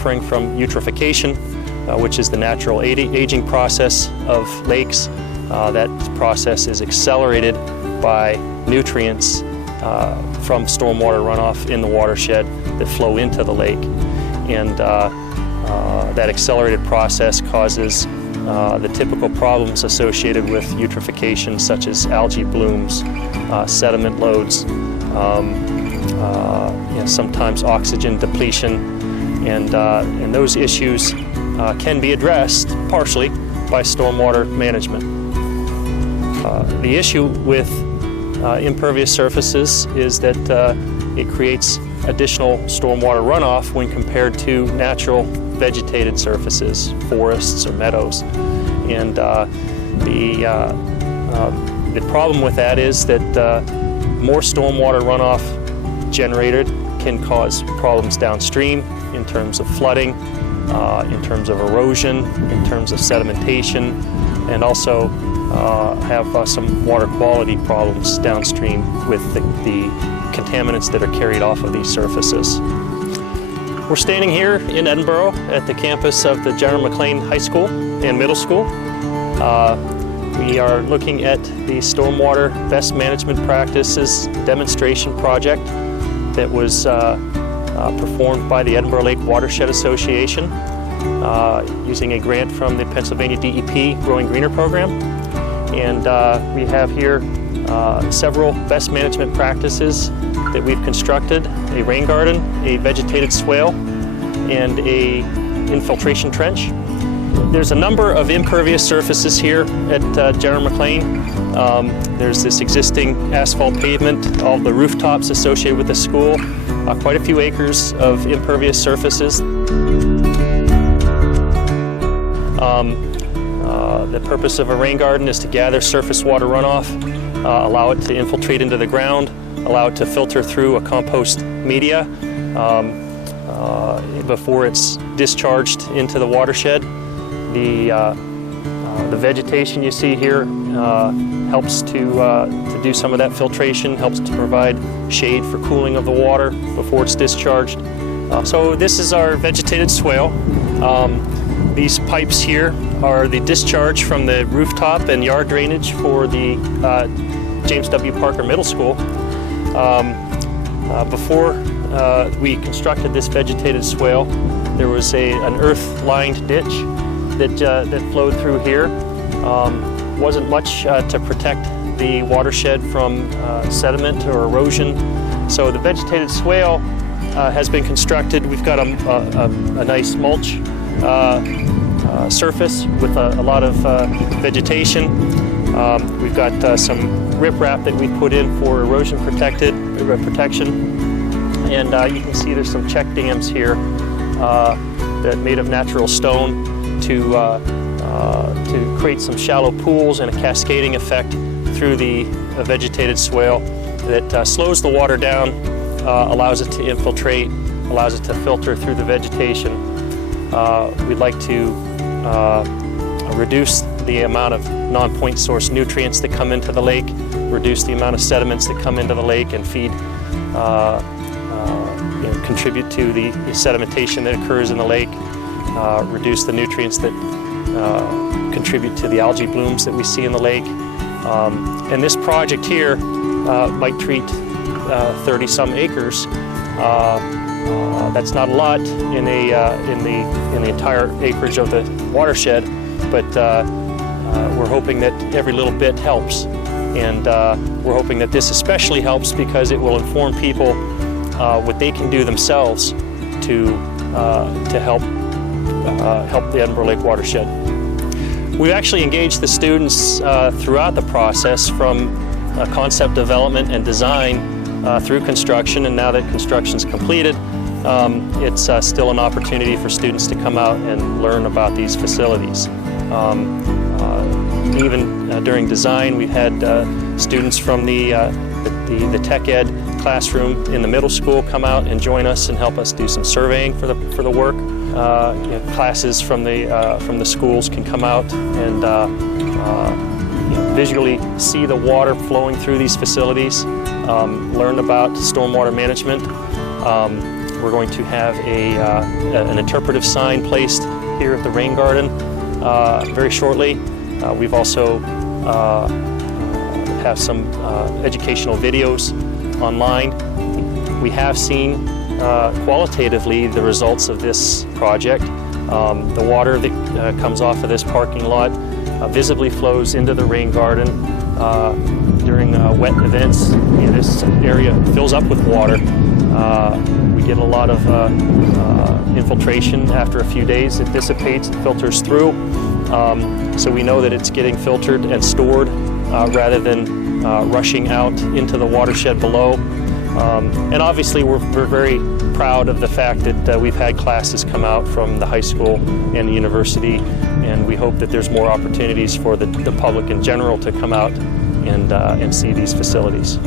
suffering from eutrophication, which is the natural aging process of lakes. That process is accelerated by nutrients from stormwater runoff in the watershed that flow into the lake. And that accelerated process causes the typical problems associated with eutrophication, such as algae blooms, sediment loads, sometimes oxygen depletion, and those issues can be addressed partially by stormwater management. The issue with impervious surfaces is that it creates additional stormwater runoff when compared to natural vegetated surfaces, forests or meadows. And the problem with that is that more stormwater runoff generated can cause problems downstream in terms of flooding, in terms of erosion, in terms of sedimentation, and also have some water quality problems downstream with the contaminants that are carried off of these surfaces. We're standing here in Edinboro at the campus of the General McLean High School and Middle School. We are looking at the Stormwater Best Management Practices demonstration project that was performed by the Edinboro Lake Watershed Association using a grant from the Pennsylvania DEP Growing Greener program. And we have here several best management practices that we've constructed: a rain garden, a vegetated swale, and a infiltration trench. There's a number of impervious surfaces here at General McLean. There's this existing asphalt pavement, all the rooftops associated with the school, quite a few acres of impervious surfaces. The purpose of a rain garden is to gather surface water runoff, allow it to infiltrate into the ground, allow it to filter through a compost media before it's discharged into the watershed. The vegetation you see here helps to do some of that filtration, helps to provide shade for cooling of the water before it's discharged. So this is our vegetated swale. These pipes here are the discharge from the rooftop and yard drainage for the James W. Parker Middle School. Before we constructed this vegetated swale, there was an earth-lined ditch that flowed through here. Wasn't much to protect the watershed from sediment or erosion. So the vegetated swale has been constructed. We've got a nice mulch surface with a lot of vegetation. We've got some riprap that we put in for erosion protection. And you can see there's some check dams here that made of natural stone to create some shallow pools and a cascading effect through the vegetated swale that slows the water down, allows it to infiltrate, allows it to filter through the vegetation. We'd like to reduce the amount of non-point source nutrients that come into the lake, reduce the amount of sediments that come into the lake and feed, contribute to the sedimentation that occurs in the lake, reduce the nutrients that contribute to the algae blooms that we see in the lake. And this project here might treat 30-some acres. That's not a lot in the entire acreage of the watershed, but we're hoping that every little bit helps. And we're hoping that this especially helps because it will inform people what they can do themselves to help the Edinboro Lake watershed. We've actually engaged the students throughout the process, from concept development and design through construction, and now that construction's completed, it's still an opportunity for students to come out and learn about these facilities. Even during design, we've had students from the tech ed classroom in the middle school come out and join us and help us do some surveying for the work. Classes from the schools can come out and visually see the water flowing through these facilities, learn about stormwater management. We're going to have an interpretive sign placed here at the rain garden very shortly. We've also have some educational videos online. We have seen qualitatively the results of this project. The water that comes off of this parking lot visibly flows into the rain garden. During wet events, this area fills up with water. We get a lot of infiltration. After a few days, it dissipates, it filters through. So we know that it's getting filtered and stored rather than rushing out into the watershed below. And obviously we're very proud of the fact that we've had classes come out from the high school and the university, and we hope that there's more opportunities for the public in general to come out and see these facilities.